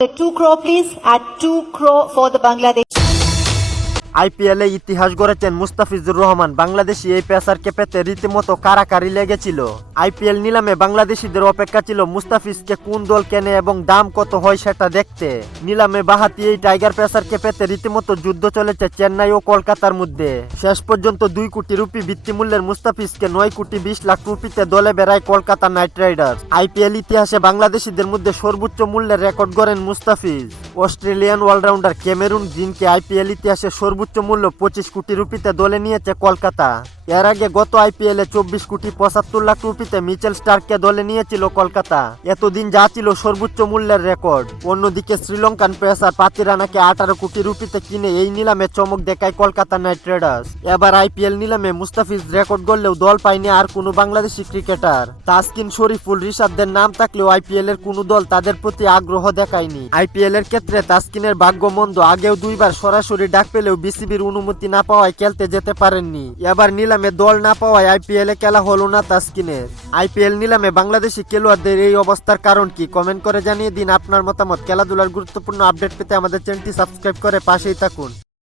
The two crore, please. At two crore for the Bangladesh. IPL ইতিহাস গড়েছেন মুস্তাফিজুর রহমান বাংলাদেশি এই পেসারকে পেতে রীতিমতো কারাকারি লেগেছিল আইপিএল নিলামে বাংলাদেশিদের অপেক্ষা ছিল মুস্তাফিজকে কোন দল কেনে এবং দাম কত হয় সেটা দেখতে। নিলামে বাহাতি এই টাইগার পেসারকে পেতে রীতিমতো যুদ্ধ চলেছে চেন্নাই ও কলকাতার মধ্যে। শেষ পর্যন্ত দুই কোটি রুপি ভিত্তিমূল্যের মুস্তাফিজকে নয় কোটি বিশ লাখ রুপিতে দলে বেড়ায় কলকাতা নাইট রাইডার্স। আইপিএল ইতিহাসে বাংলাদেশিদের মধ্যে সর্বোচ্চ মূল্যের রেকর্ড গড়েন মুস্তাফিজ। অস্ট্রেলিয়ান অলরাউন্ডার ক্যামেরুন জিনকে আইপিএল ইতিহাসে সর্বোচ্চ মূল্য পঁচিশ কোটি রুপিতে দলে নিয়েছে কলকাতা। এর আগে গত আইপিএল এ চব্বিশ কোটি পঁচাত্তর লাখ রুপিতে মিচেল স্টারকে দলে নিয়েছিল কলকাতা। এতদিন যা ছিল সর্বোচ্চ মূল্যের রেকর্ড। অন্যদিকে শ্রীলঙ্কান পেসার পাতিরানাকে আঠারো কোটি রুপিতে কিনে এই নিলামে চমক দেখায় কলকাতা নাইট রাইডার্স। এবার আইপিএল নিলামে মুস্তাফিজ রেকর্ড গড়লেও দল পায়নি আর কোনো বাংলাদেশি ক্রিকেটার। তাসকিন শরীফুল, রিশাদদের নাম থাকলেও আইপিএল এর কোনো দল তাদের প্রতি আগ্রহ দেখায়নি। আইপিএল এর ক্ষেত্রে তাসকিনের ভাগ্য মন্দ, আগেও দুইবার সরাসরি ডাক পেলেও বিসিবির অনুমতি না পাওয়ায় খেলতে যেতে পারেননি। এবার নিলামে দল না পাওয়ায় আইপিএল খেলা হলো না তাসকিনের। আইপিএল নিলামে বাংলাদেশি খেলোয়াড়দের এই অবস্থার কারণ কি? কমেন্ট করে জানিয়ে দিন আপনার মতামত। খেলাধুলার গুরুত্বপূর্ণ আপডেট পেতে আমাদের চ্যানেলটি সাবস্ক্রাইব করে পাশেই থাকুন।